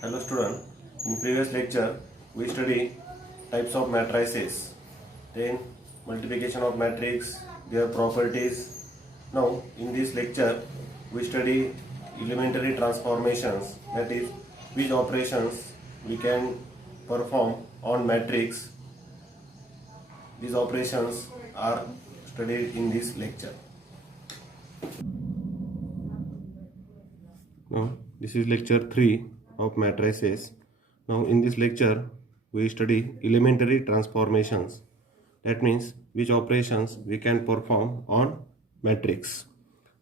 Hello student, in previous lecture we study types of matrices, then multiplication of matrix, their properties. Now in this lecture we study elementary transformations, that is which operations we can perform on matrix. These operations are studied in this lecture. Now this is lecture 3 of matrices. Now in this lecture we study elementary transformations. That means which operations we can perform on matrix.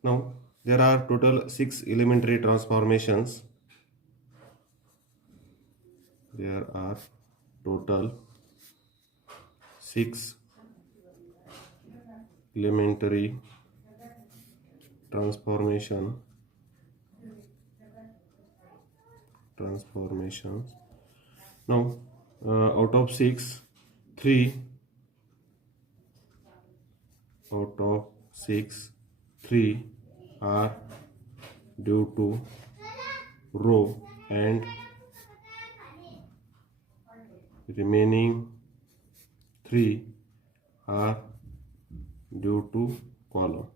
Now there are total 6 elementary transformations. There are total 6 elementary transformations. Now out of 6, 3 out of 6, 3 are due to row and remaining 3 are due to column.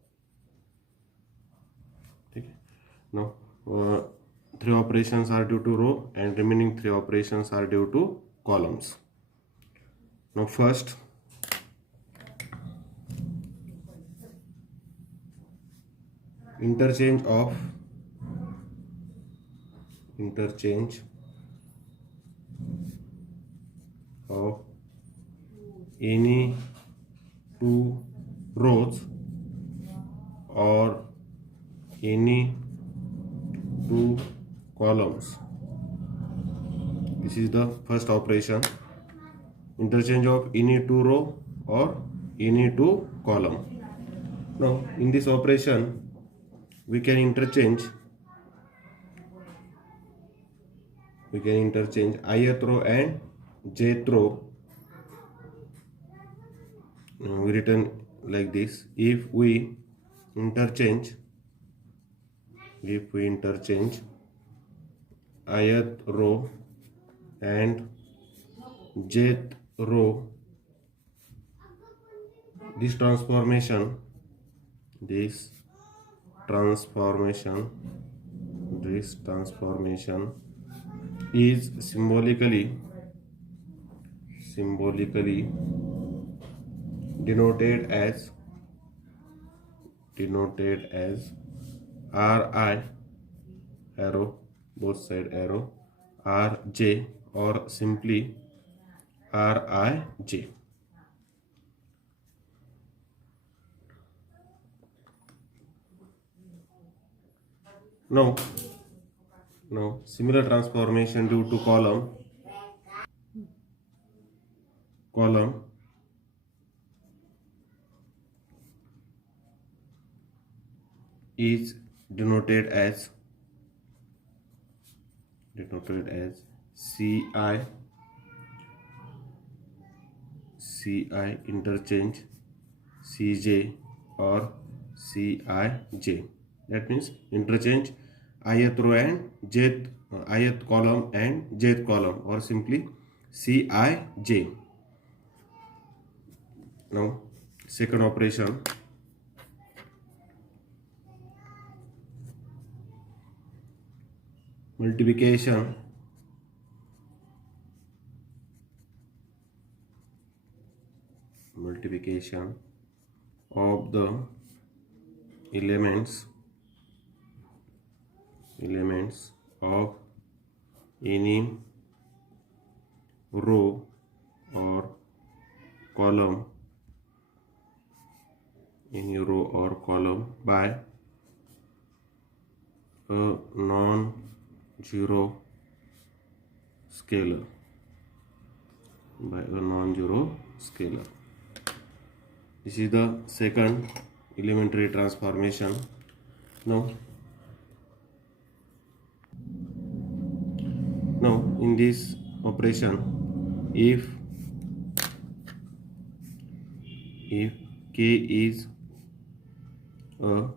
Okay. Now 3 operations are due to row and remaining 3 operations are due to columns. Now first interchange of any two rows or any two columns. This is the first operation, interchange of any two row or any two column. Now in this operation we can interchange ith row and jth row. We written like this: if we interchange ith row and jth row, this transformation is symbolically denoted as Ri arrow, both side arrow, Rj, or simply Rij. Now similar transformation due to column is denoted as Ci interchange Cj or Cij. That means interchange ith row and ith column and jth column, or simply Cij. Now second operation, multiplication of the elements of any row or column by a non-zero scalar. This is the second elementary transformation. Now in this operation, if k is a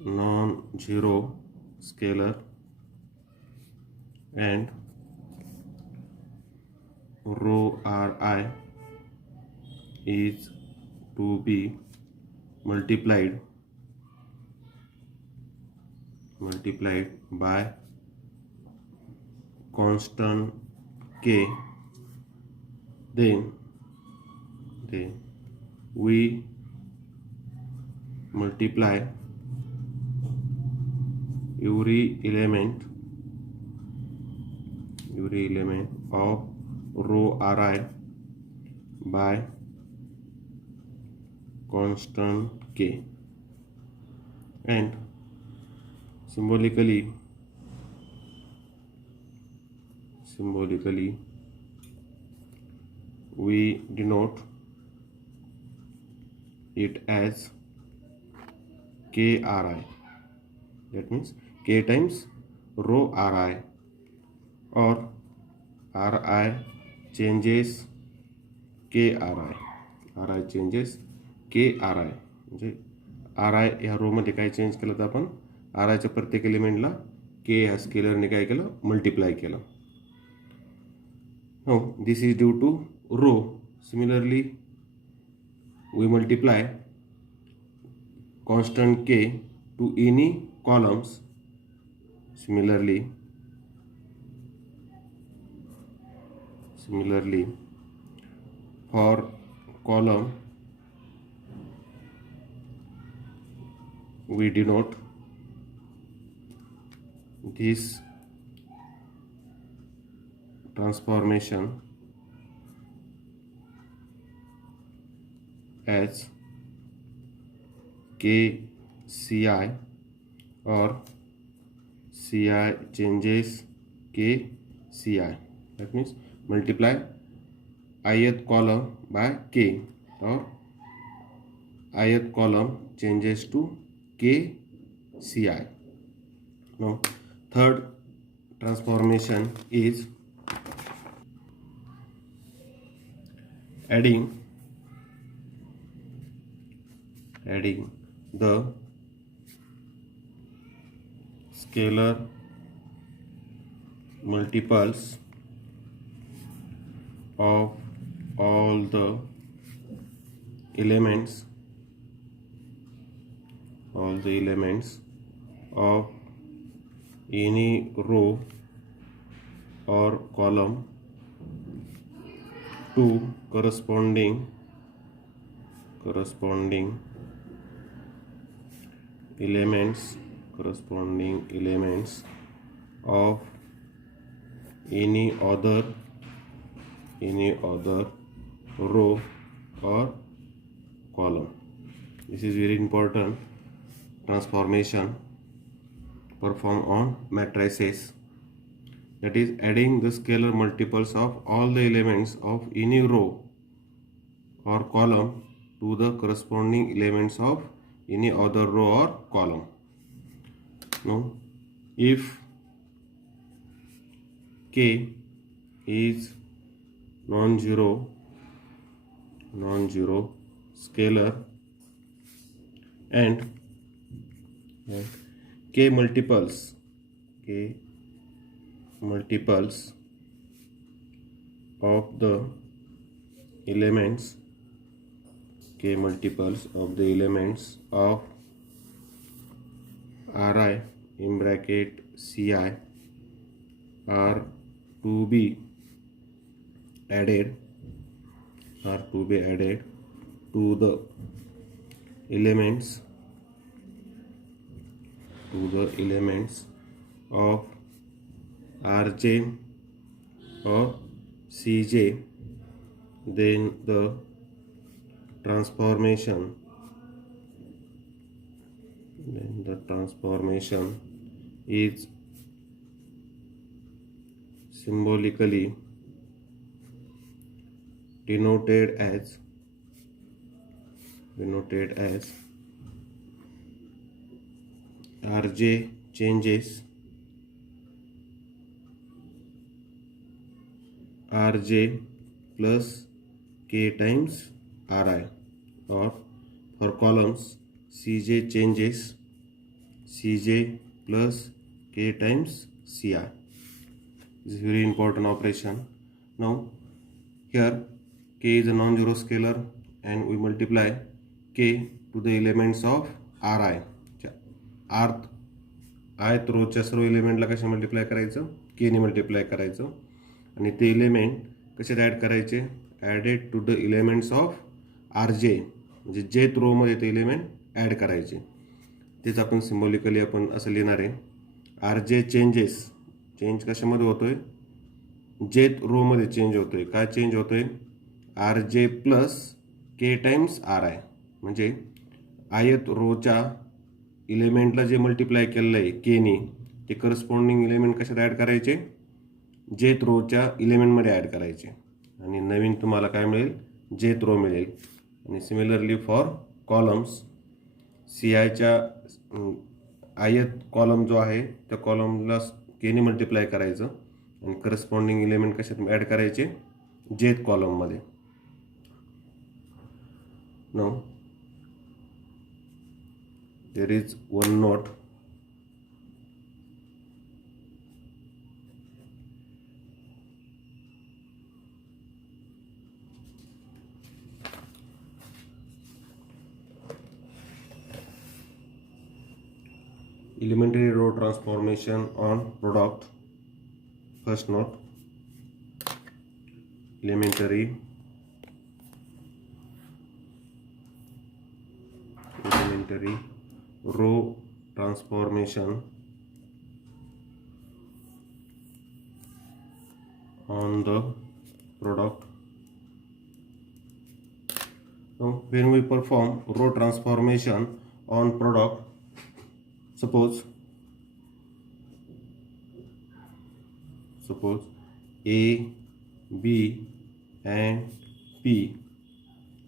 non-zero scalar, and rho Ri is to be multiplied by constant k, then we multiply every element of rho Ri by constant k, and symbolically we denote it as KRI. That means K times rho Ri, or Ri changes KRI. Ri changes KRI. म्हणजे Ri या रो मध्ये काय change केलं तर आपण Ri च्या प्रत्येक एलिमेंटला K ह्या स्केलरने काय केलं, मल्टिप्लाय केलं. Now this is due to rho. Similarly, we multiply constant k to any columns. Similarly, for column we denote this transformation as KCI, or CI changes KCI. That means multiply ith column by K, or ith column changes to KCI. Now third transformation is adding the scalar multiples of all the elements of any row or column to corresponding elements of any other row or column. This is very important transformation performed on matrices. That is adding the scalar multiples of all the elements of any row or column to the corresponding elements of any other row or column. Now, if k is non-zero scalar and k multiples of the elements of Ri in bracket Ci are to be added to the elements of Rj or Cj, then the transformation is symbolically denoted as Rj changes Rj plus k times Ri, or for columns Cj changes Cj plus k times Ci. This is very important operation. Now here k is a non-zero scalar and we multiply k to the elements of Ri. ith रोच्या सर्व एलिमेंटला कशा multiply करायचं, के ने multiply करायचं आणि ते element कशात add करायचे, added to the elements of R J, म्हणजे जेथ रोमध्ये ते एलिमेंट ॲड करायचे. तेच आपण सिम्बॉलिकली आपण असं लिहिणार आहे, आर जे चेंज कशामध्ये होतोय, जेथ रोमध्ये चेंज होतोय. काय चेंज होतोय, आर जे प्लस के टाइम्स आर आय, म्हणजे ith रोच्या एलिमेंटला जे मल्टिप्लाय केलेलं आहे केनी, ते करस्पॉन्डिंग एलिमेंट कशात ॲड करायचे, जेथ रोच्या एलिमेंटमध्ये ॲड करायचे आणि नवीन तुम्हाला काय मिळेल, जेथ रो मिळेल. आणि सिमिलरली फॉर कॉलम्स, सी आयच्या ith कॉलम जो आहे त्या कॉलमला केने मल्टिप्लाय करायचं आणि करस्पॉन्डिंग एलिमेंट कशात ॲड करायचे, जेथ कॉलममध्ये. No there is one note. Elementary row transformation on product. First note, elementary row transformation on the product. Now when we perform row transformation on product, suppose A, B and P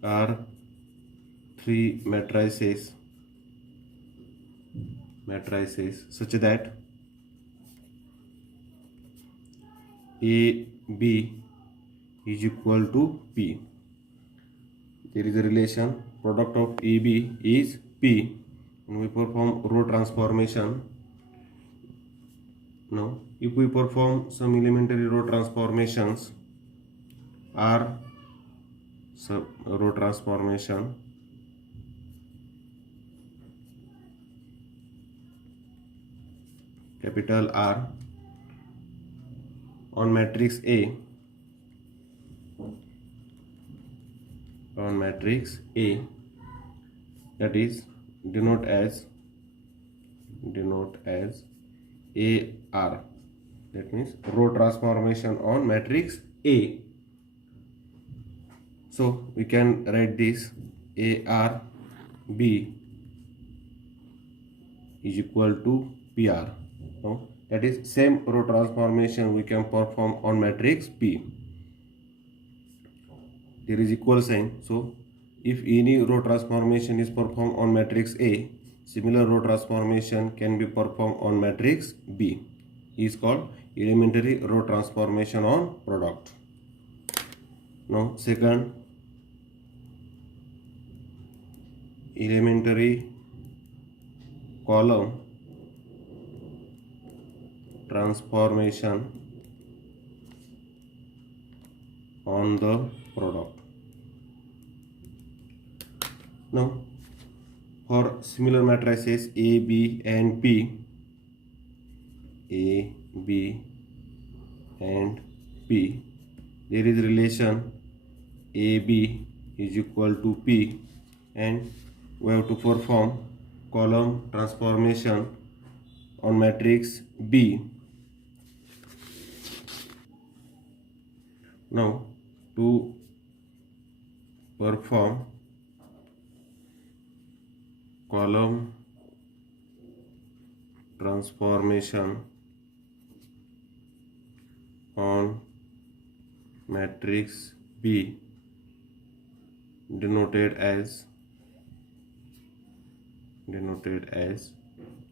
are three matrices such that A, B is equal to P. There is a relation, product of AB is P, and we perform row transformation. Now if we perform some elementary row transformations, R row transformation, capital R on matrix A, that is denote as AR, that means row transformation on matrix A. So we can write this ARB is equal to PR. Now that is same row transformation we can perform on matrix P. There is equal sign, so if any row transformation is performed on matrix A, similar row transformation can be performed on matrix B. It is called elementary row transformation on product. Now second, elementary column transformation on the product. Now for similar matrices A, B and P, there is relation AB is equal to P, and we have to perform column transformation on matrix B. Now to perform column transformation on matrix B, denoted as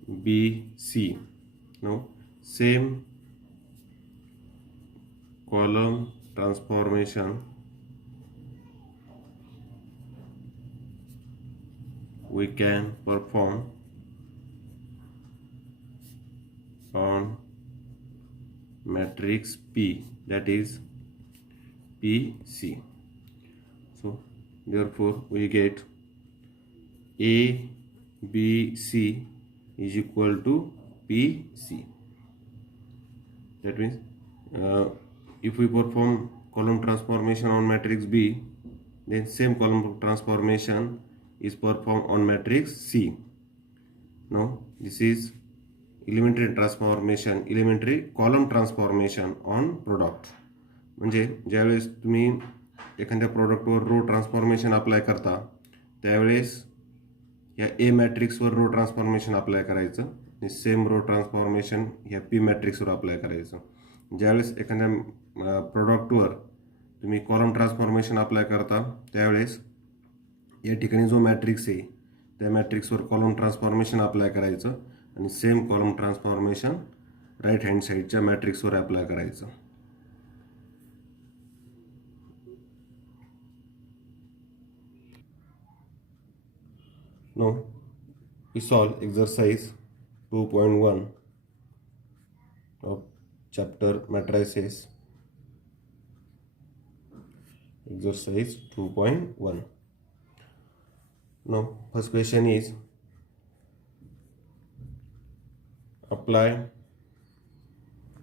BC. Now same column transformation we can perform on matrix P, that is PC. So therefore we get A B C is equal to PC. That means if we perform column transformation on matrix B, then same column transformation is performed on matrix C. Now this is elementary column transformation on product. म्हणजे ज्यावेळेस तुम्ही एखाद्या प्रोडक्टवर रो transformation apply करता त्यावेळेस या ए मॅट्रिक्सवर रो transformation apply करायचं आणि same row transformation ह्या पी मॅट्रिक्सवर अप्लाय करायचं. ज्यावेळेस एखाद्या प्रोडक्टवर तुम्ही कॉलम ट्रान्सफॉर्मेशन अप्लाय करता त्यावेळेस या ठिकाणी जो मॅट्रिक्स आहे त्या मॅट्रिक्सवर कॉलम ट्रान्सफॉर्मेशन अप्लाय करायचं आणि same column transformation right hand साईडच्या मॅट्रिक्सवर अप्लाय करायचं. Now we solve exercise 2.1 of chapter matrices. Exercise 2.1. Now first question is apply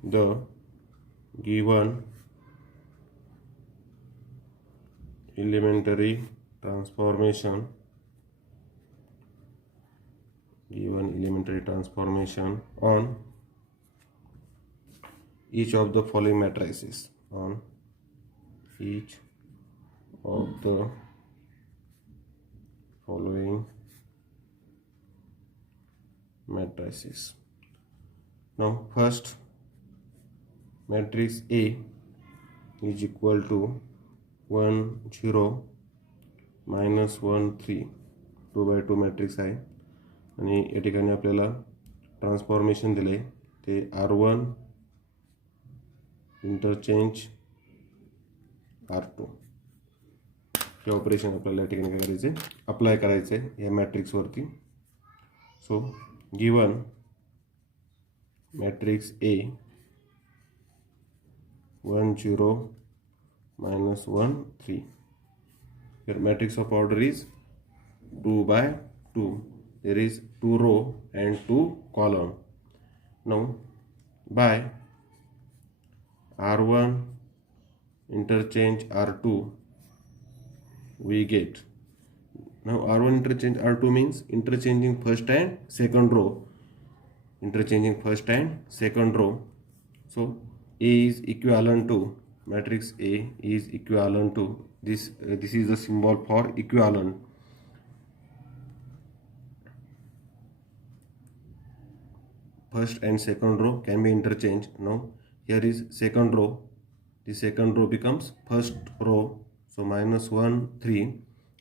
the given elementary transformation on each of the following matrices. On each of the following matrices. Now first matrix A is equal to 1 0 minus 1 3 2 by 2 matrix आहे आणि या ठिकाणी आपल्याला transformation दिले ते R1 interchange R2 हे operation आपल्याला या ठिकाणी काय करायचे अप्लाय करायचे या मॅट्रिक्सवरती. So given matrix A 1 0 minus 1 3. Here matrix of order is 2 by 2. There is 2 row and 2 column. Now by R1 interchange R2 we get, now R1 interchange R2 means interchanging first and second row, so A is equivalent to matrix A is equivalent to this is the symbol for equivalent. First and second row can be interchanged. Now here is second row, the second row becomes first row, so minus 1 3,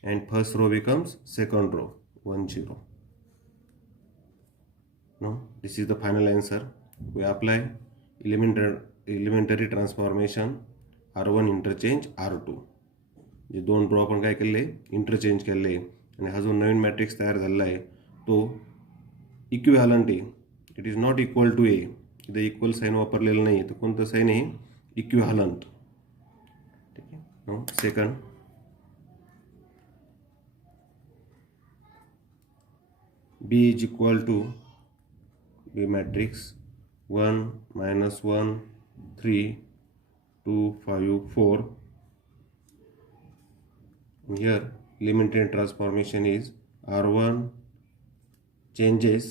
and first row becomes second row 1 0. Now this is the final answer. We apply elementary transformation R1 interchange R2. जे दोन रो आपण काय केले interchange केले आणि हा जो नवीन matrix तयार झालेला आहे तो इक्विव्हॅलंट आहे. It is not equal to A, इथे इक्वल साइन वापरलेलं नाही तर कोणतं साइन आहे इक्विव्हॅलंट. ठीक आहे. Second B is equal to B matrix 1 minus 1 3 2 5 4. Here elementary transformation is R1 changes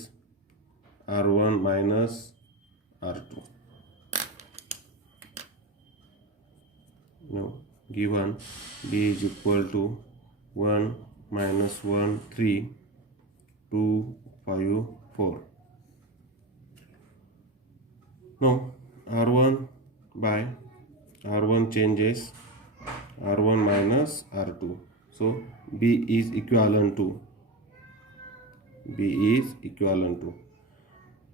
R1 minus R2. Now given B is equal to 1 minus 1 3 2 5 4. Now R1 by R1 changes R1 minus R2, so B is equivalent to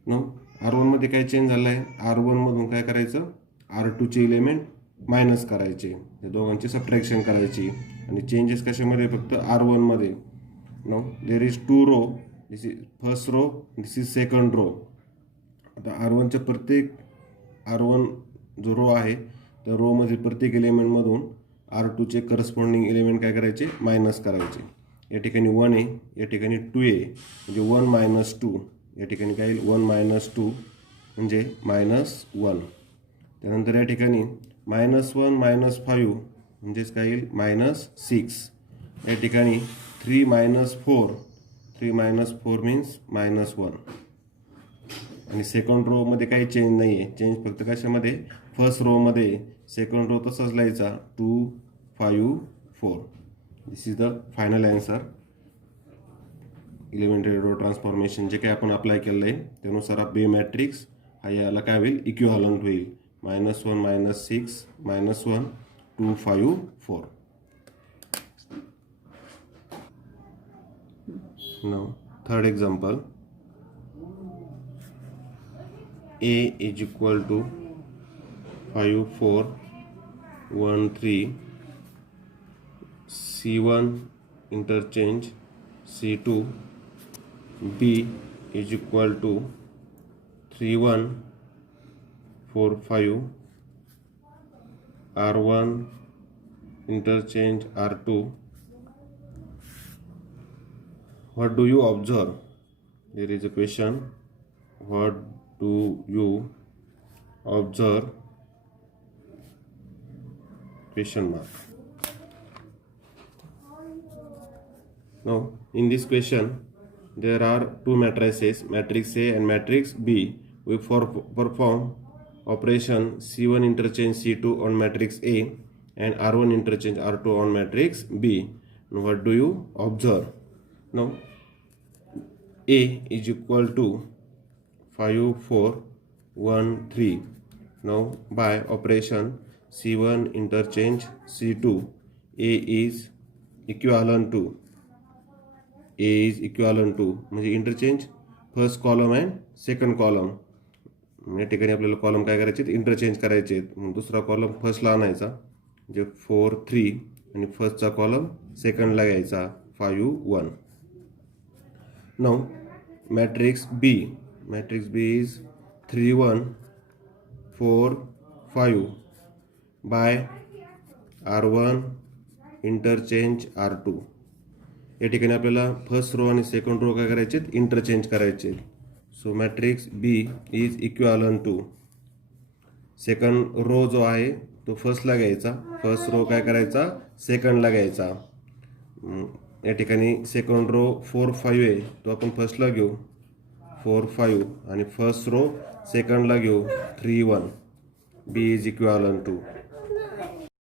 no R1 मध्ये काय change झालं आहे R1 मधून काय करायचं R2 चे element minus करायचे, या दोघांची सबट्रॅक्शन करायची आणि चेंजेस कशामध्ये फक्त R1 मध्ये. No there is 2 row, this is first row, this is second row. आता R1 च्या प्रत्येक R1 जो रो आहे त्या रोमधील प्रत्येक एलिमेंटमधून R2चे करस्पॉन्डिंग एलिमेंट काय करायचे, मायनस करायचे. या ठिकाणी 1 आहे, या ठिकाणी 2 आहे, म्हणजे 1 मायनस 2. या ठिकाणी काय येईल, 1 मायनस 2 म्हणजे -1. त्यानंतर या ठिकाणी -1 मायनस 5 म्हणजेच काय येईल, -6. या ठिकाणी 3 मायनस 4, 3 मायनस 4 मीन्स -1. आणि सेकंड रोमध्ये काही चेंज नाही आहे. चेंज फक्त कशामध्ये, फर्स्ट रोमध्ये. सेकंड रो तसाच लिहायचा 2 5 4. This is the final answer. Elementary row transformation जे काही आपण अप्लाय केलं आहे त्यानुसार बी मॅट्रिक्स हा याला काय होईल, इक्विव्हॅलंट होईल. -1 -6 -1 2 5 4. Now third example, A is equal to 5 4 1 3, C1 interchange C2, B is equal to 3 1 4 5, R1 interchange R2. What do you observe? There is a question. What do you observe? Question mark. Now, in this question, there are two matrices, matrix A and matrix B. We perform operation C1 interchange C2 on matrix A and R1 interchange R2 on matrix B. Now, what do you observe? Now, A is equal to 5 4 1 3. Now, by operation C1 interchange C2, A is equivalent to म्हणजे interchange first column and second column. या ठिकाणी आपल्याला column काय करायचे, interchange करायचे. दुसरा column फर्स्टला आणायचा म्हणजे 4 3 आणि फर्स्टचा कॉलम सेकंडला घ्यायचा 5 1. Now matrix B is 3 1 4 5 by R1 interchange R2. या ठिकाणी आपल्याला फर्स्ट रो आणि सेकंड रो काय करायचे, इंटरचेंज करायचे. So matrix B is equivalent to second row जो आहे तो फर्स्टला घ्यायचा, फर्स्ट रो काय करायचा, सेकंडला घ्यायचा. या ठिकाणी सेकंड रो 4 5 आहे तो आपण फर्स्टला घेऊ 4 5 आणि फर्स्ट रो सेकंडला घेऊ 3 1. B is equivalent to